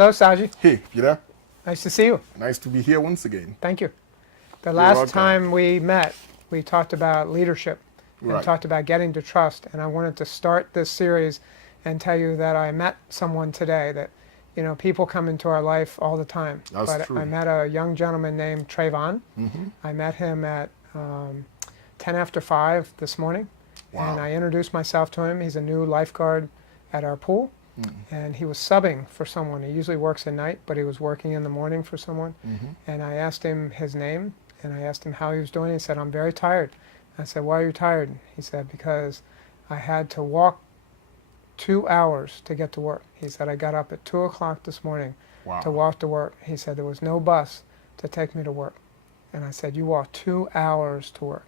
Hello, Saji. Hey, Peter. Nice to see you. Nice to be here once again. Thank you. The You're last welcome. time we met, we talked about leadership and Right. talked about getting to trust. And I wanted to start this series and tell you that I met someone today that, you know, people come into our life all the time. That's but true. I met a young gentleman named Trayvon. Mm-hmm. I met him at 10 after 5 this morning. Wow. And I introduced myself to him. He's a new lifeguard at our pool. And he was subbing for someone. He usually works at night, but he was working in the morning for someone. Mm-hmm. And I asked him his name, and I asked him how he was doing. He said, "I'm very tired." I said, "Why are you tired?" He said, "Because I had to walk 2 hours to get to work." He said, "I got up at 2 o'clock this morning Wow. to walk to work." He said, "There was no bus to take me to work." And I said, "You walked 2 hours to work."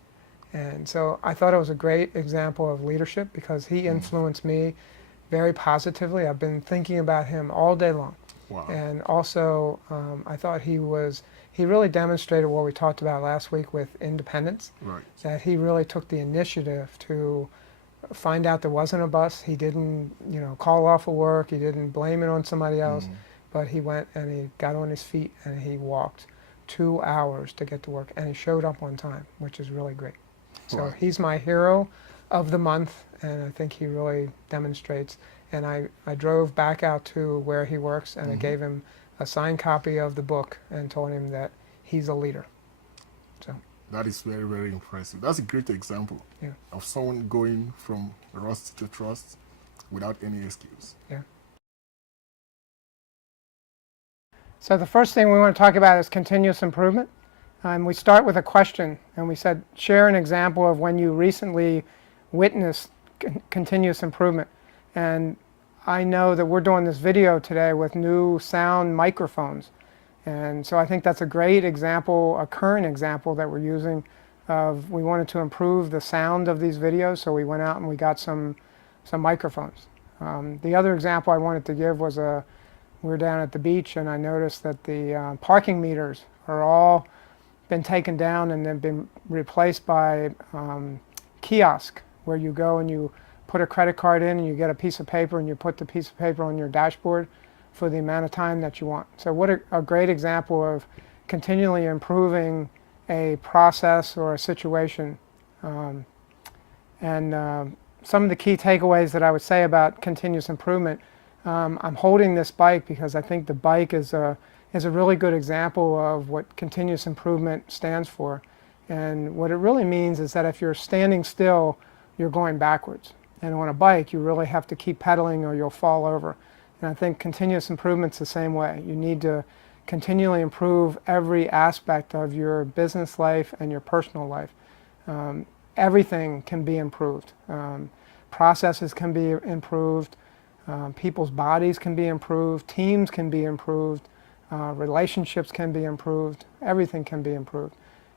And so I thought it was a great example of leadership because he influenced me very positively. I've been thinking about him all day long. Wow. And also, I thought he really demonstrated what we talked about last week with independence, Right. that he really took the initiative to find out there wasn't a bus. He didn't, you know, call off of work. He didn't blame it on somebody else, but he went and he got on his feet and he walked 2 hours to get to work, and he showed up on time, which is really great. So Right. he's my hero of the month, and I think he really demonstrates. And I drove back out to where he works, and I gave him a signed copy of the book and told him that he's a leader. So That is very, very impressive. That's a great example yeah, of someone going from rust to trust without any excuse. yeah. So the first thing we want to talk about is continuous improvement. We start with a question, and we said, share an example of when you recently witnessed continuous improvement. And I know that we're doing this video today with new sound microphones. And so I think that's a great example, a current example that we're using of, we wanted to improve the sound of these videos, so we went out and we got some microphones. The other example I wanted to give was we were down at the beach, and I noticed that the parking meters are all been taken down and then been replaced by kiosk, where you go and you put a credit card in and you get a piece of paper and you put the piece of paper on your dashboard for the amount of time that you want. So what a great example of continually improving a process or a situation. Some of the key takeaways that I would say about continuous improvement, I'm holding this bike because I think the bike is a really good example of what continuous improvement stands for. And what it really means is that if you're standing still, you're going backwards. And on a bike, you really have to keep pedaling or you'll fall over. And I think continuous improvement's the same way. You need to continually improve every aspect of your business life and your personal life. Everything can be improved. Processes can be improved. People's bodies can be improved. Teams can be improved. Relationships can be improved. Everything can be improved.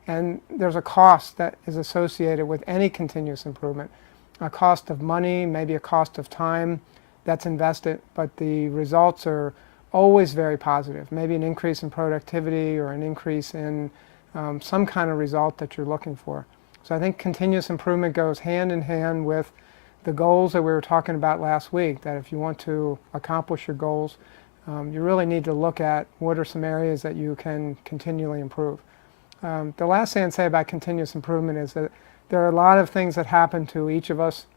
And there's a cost that is associated with any continuous improvement. A cost of money, maybe a cost of time that's invested, but the results are always very positive. Maybe an increase in productivity or an increase in some kind of result that you're looking for. So I think continuous improvement goes hand in hand with the goals that we were talking about last week, that if you want to accomplish your goals, you really need to look at what are some areas that you can continually improve. The last thing I'd say about continuous improvement is that there are a lot of things that happen to each of us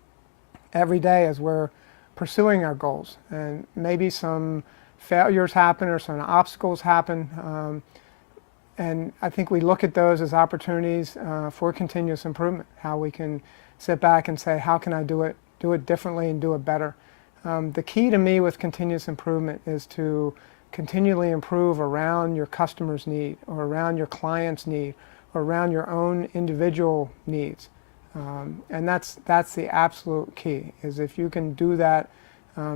every day as we're pursuing our goals. And maybe some failures happen or some obstacles happen. And I think we look at those as opportunities for continuous improvement, how we can sit back and say, how can I do it differently and do it better? The key to me with continuous improvement is to continually improve around your customer's need or around your client's need or around your own individual needs. And that's the absolute key, is if you can do that,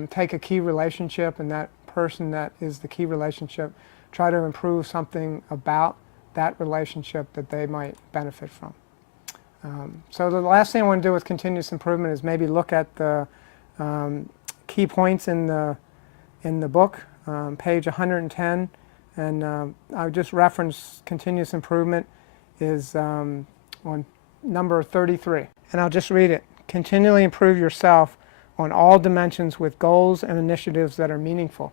take a key relationship and that person that is the key relationship, try to improve something about that relationship that they might benefit from. So the last thing I want to do with continuous improvement is maybe look at the key points in the book, page 110, and I would just reference continuous improvement is on number 33. And I'll just read it. Continually improve yourself on all dimensions with goals and initiatives that are meaningful.